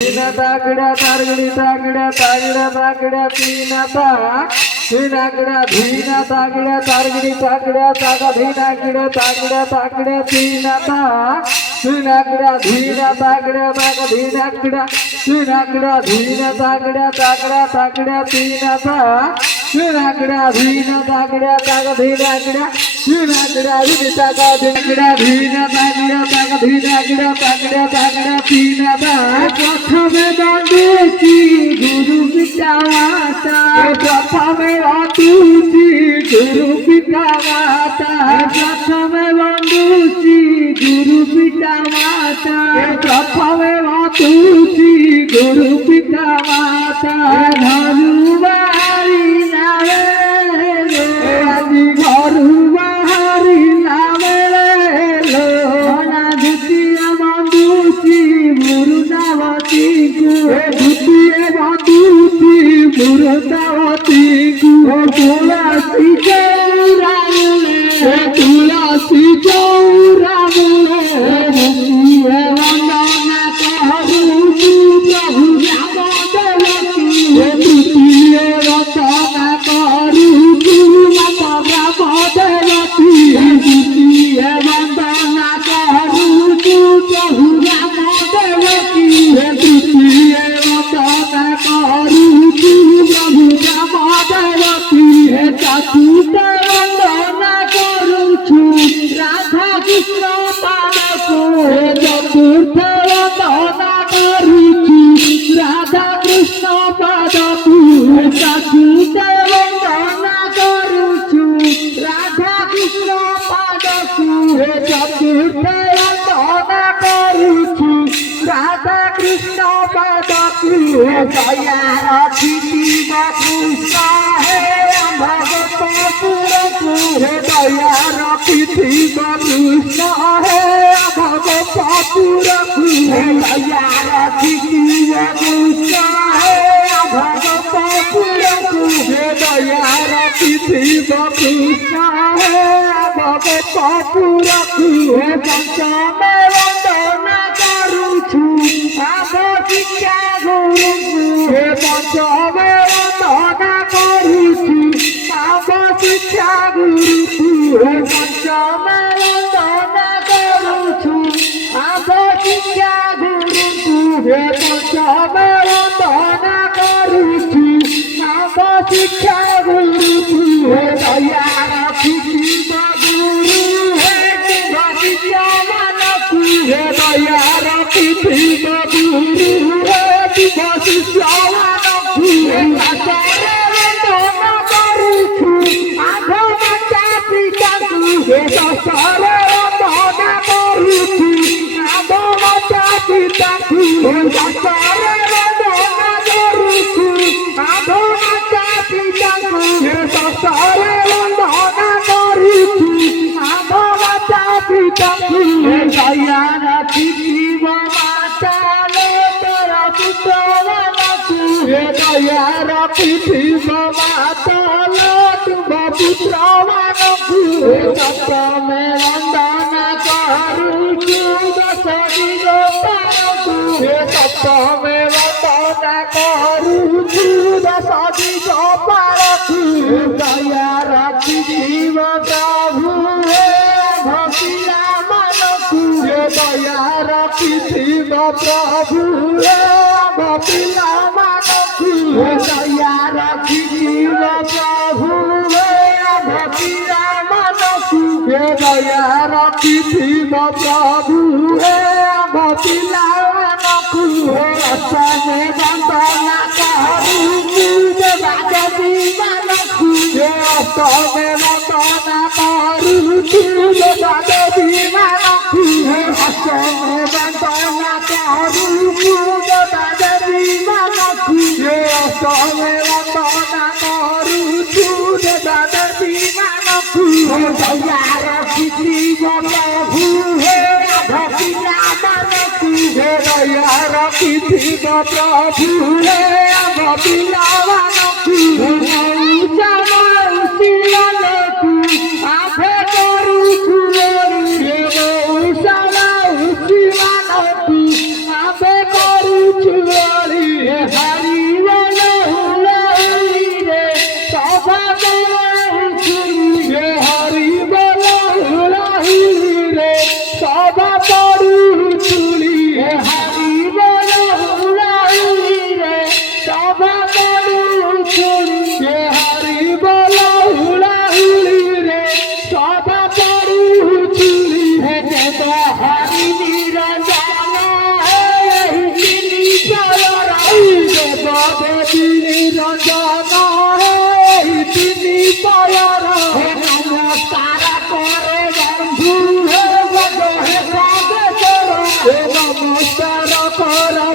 तागड्या तारगडी तागड्या तागड्या तागड्या तीनागड्या धीना तागड्या तारगडी तागड्या तागा धीनागड्या तागड्या तागड्या तीनागड्या धीना तागड्या तागा धीनागड्या धीना तागड्या तागड्या तागड्या तीनागड्या धीना तागड्या तागा धीनागड्या धीनी तागा धीनागड्या धीना तागड्या तागा धीनागड्या तागड्या तीनादा प्रथमे बंदुची गुरु पिता माता प्रथमे बंदुची गुरु पिता माता प्रथमे बंदुची गुरु पिता माता प्रथमे बंदुची गुरु पिता माता घरु बारी नावे আজি ঘরু বাহারি নামে লো না দ্বিতীয় বंदुची মুরুদাবতী দ্বিতীয় বंदुची মুরুদাবতী তুলসী চৌরামুলে তুলসী চৌরামুলে বন্দনা করু প্রভু রাম দেবকী তৃতীয় রচনা করু মাতা রাম দেবকী দ্বিতীয় বন্দনা করু প্রভু রাম দেবকী তৃতীয় রচনা করু প্রভু রাম দেবকী চতুর্থ বন্দনা করুছু রাধা কৃষ্ণ পাদকু চতুর্থ রচনা করুছি রাধা কৃষ্ণ পাদকু চতুর্থ বন্দনা করুছু রাধা কৃষ্ণ পাদকু চতুর্থ রচনা করুছি রাধা কৃষ্ণ পাদকু দয়া রক্ষিতি কৃষ্ণ হে ভগত পুরকু দয়া রক্ষিতি কৃষ্ণ হে ভগত পুরকু দয়া রক্ষিতি কৃষ্ণ হে ভগত পুরকু দয়া রক্ষিতি কৃষ্ণ হে ভগত পুরকু পঞ্চমে বন্দনা করুছু আব শিক্ষা গুরুকু পঞ্চমে বন্দনা করুছি আব শিক্ষা গুরুকু পঞ্চমে বন্দনা করুছু আব শিক্ষা গুরুকু পঞ্চমে বন্দনা করুছি আব শিক্ষা গুরুকু দয়া রক্ষিতি গুরু হে শিক্ষা মানকু দয়া রক্ষিতি গুরু শিষ্য মানকু আচারে বন্দনা করুছু আধ মাতা পিতাকু সরে বন্দনা করুছি আব মাতা পিতাকু আচারে বন্দনা করুছু আধ মাতা পিতাকু সরে বন্দনা করুছি আব মাতা পিতাকু দয়া রক্ষিতি মাতা তোর পুত্র মানকু দয়া রক্ষিতি মাতাল তুম পুত্র মানকু সপ্তমে বন্দনা করুছু দশ দিগম্বরকু সপ্তমে বন্দনা করুছি দশ দিগম্বরকু দয়া রক্ষিতি প্রভু হে ভক্তিরা মানকু দয়া রক্ষিতি প্রভু পিলা মানকু দয়া রক্ষিতি প্রভু হে ভক্তিরা মানকু দয়া রক্ষিতি প্রভু পিলা মানকু অষ্টমে বন্দনা করুছু দেবাদেবী মানকু অষ্টমে বন্দনা করুছি দেবী মানকু অষ্টমে বন্দনা করুছু দেবাদেবী মানকু অষ্টমে বন্দনা করুছি দেবী মানকু দয়া রক্ষিতি প্রভু হে ভক্তিরা মানকু দয়া রক্ষিতি প্রভু পিলা মানকু মৌসুমী আভে করুছু মৌসুমী আবে করুছি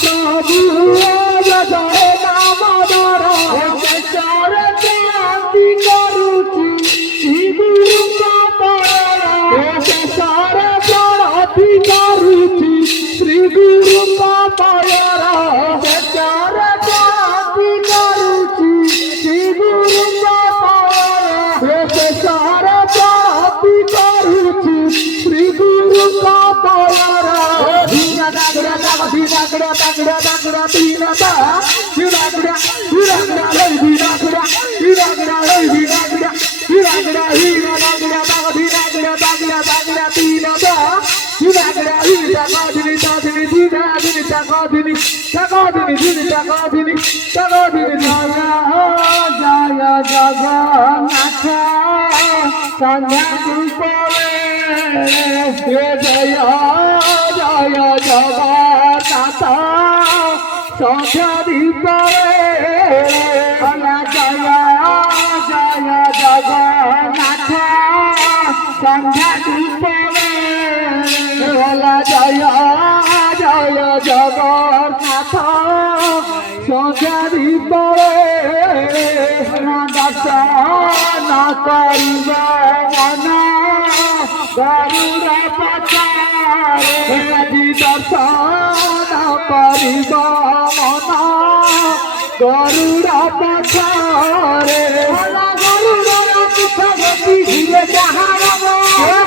প্রভু জয় নাম ধর কেশর শান্তি করুছি শ্রী গুরু কেশর শান্তি করুছি শ্রী গুরু কেশর শান্তি করুছি শ্রী গুরু কেশর শান্তি করুছি শ্রী গুরু জগন্নাথ সন্ধ্যা জয় জয় জগন্নাথ সন্ধ্যা দীপরে জয় জয় জগন্নাথ সন্ধ্যা দীপরে জয় জয় জগন্নাথ সন্ধ্যা দীপরে দর্শন করিব মন গরুড় পচারে দর্শন করিব মন গরুড় পচারে গরুড় পিঠবতী ধীরে যাহারন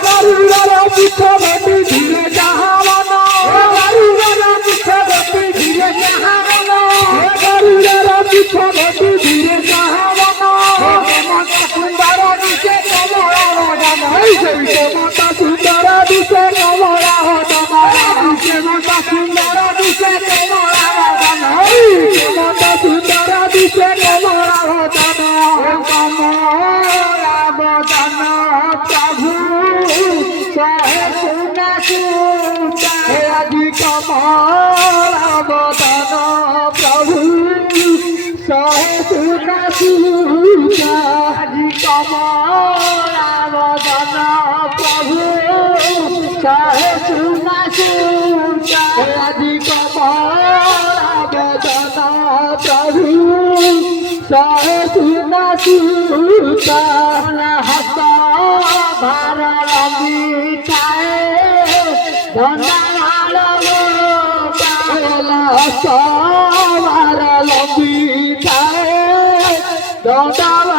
গরুড় পিঠবতী ধীরে যাহারন গরুড় পিঠবতী ধীরে যাহারন গরুড় পিঠবতী ধীরে যাহারন সুন্দর দিশে কমলা মাতা সুন্দর দিশে কমলা মাতা সুন্দর দিশে কমলা মাতা সুন্দর দিশে কমলা কমলা বদন প্রভু সহে সুনা সুতা আদি কমলা বদন প্রভু সহে সুনা সুতা আদি কমলা বদন প্রভু সহে সুনা সুতা আদি কমলা বদন প্রভু সহে সুনা সুতা হস্ত ভার রবিতায় ধন্যাল হস্ত ভার রবিতায় ধন্যাল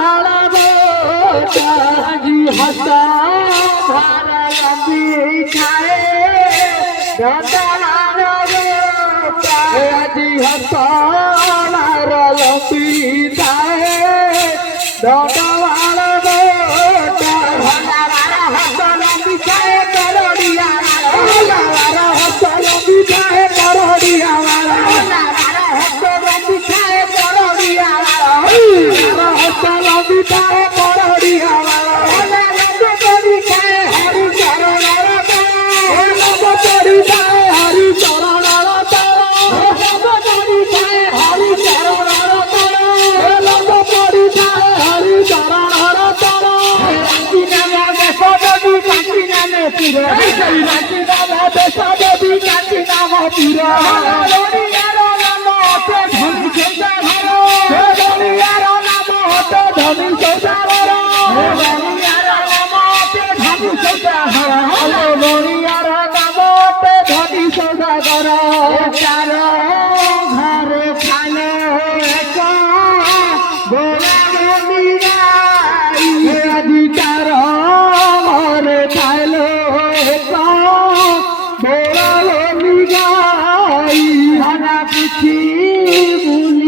হস্ত ভার রবিতায় ধন্যাল আজি হস্ত ভার রবিতায় ধন্যাল ঘরে খালে অধিকার ঘরে খাইলো বড় গাই হানা পুছি